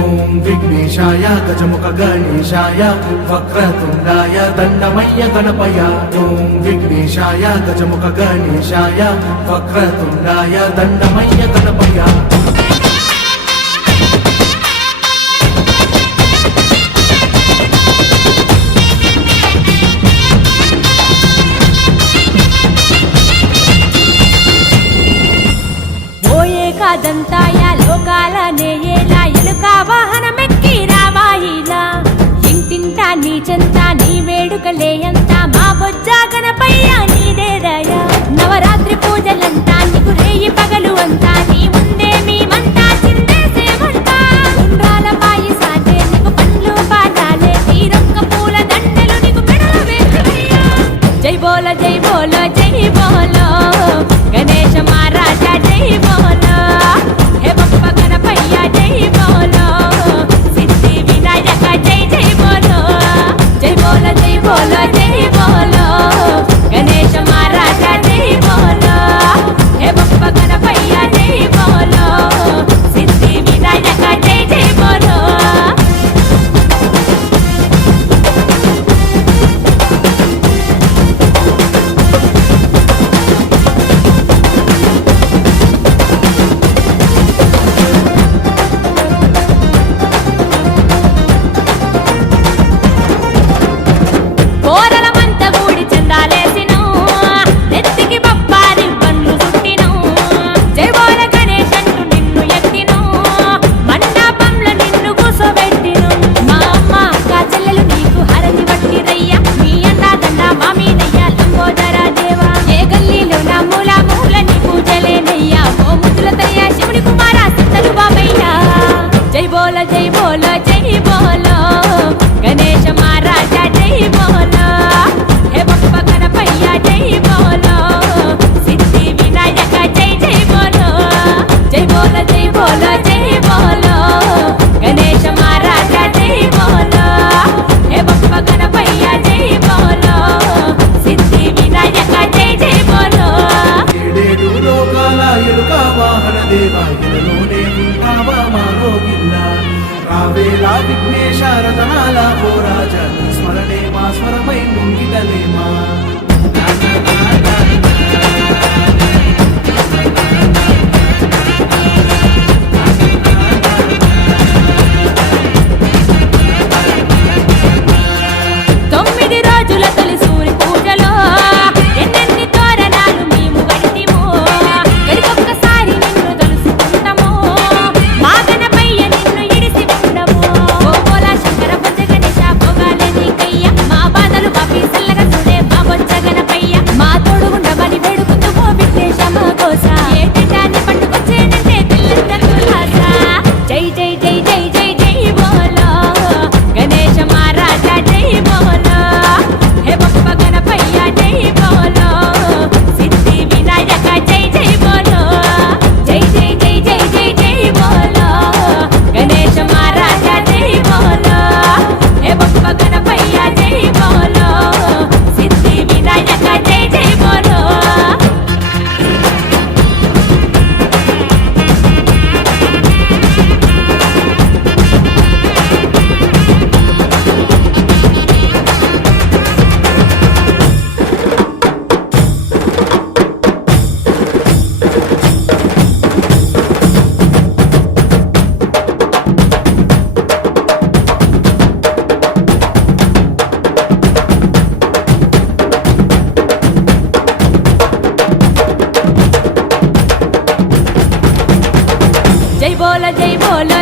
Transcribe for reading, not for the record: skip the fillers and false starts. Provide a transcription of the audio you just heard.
ఓం విఘ్నేశాయ గజముఖ గణేశాయ వక్రతుండాయ దండమయ్య గణపయ. ఓం విఘ్నేశాయ గజముఖ గణేశాయ వక్రతుండాయ దండమయ్య గణపయ. దంతాయ లోకాల నేయేలా ఎలుక వాహనమెక్కి రావాయిలా ఇంటింటా నీ చెంత నీ వేడుకలే అంత మా బొజ్జ గణపయ్య నీదేదయ. నవరాత్రి పూజలంతా నీకు రేయి పగలు అంతా నీ ముందే మేమంతా చిందేసేమంతా. ఉండ్రాల పాయి సాటే నీకు పండ్లు పాటాలే తీరొక్క పూల దండలు నీకు మెడలు వేసవయ్యా. జై బోల జై బోల జై బోలో గణేశ మహారాజా జై బోలో. రావేలా విఘ్నేశ రతనాల ఓ రాజా నీ స్మరణే మా స్వరమై ముంగిటలేమా. జై బోలో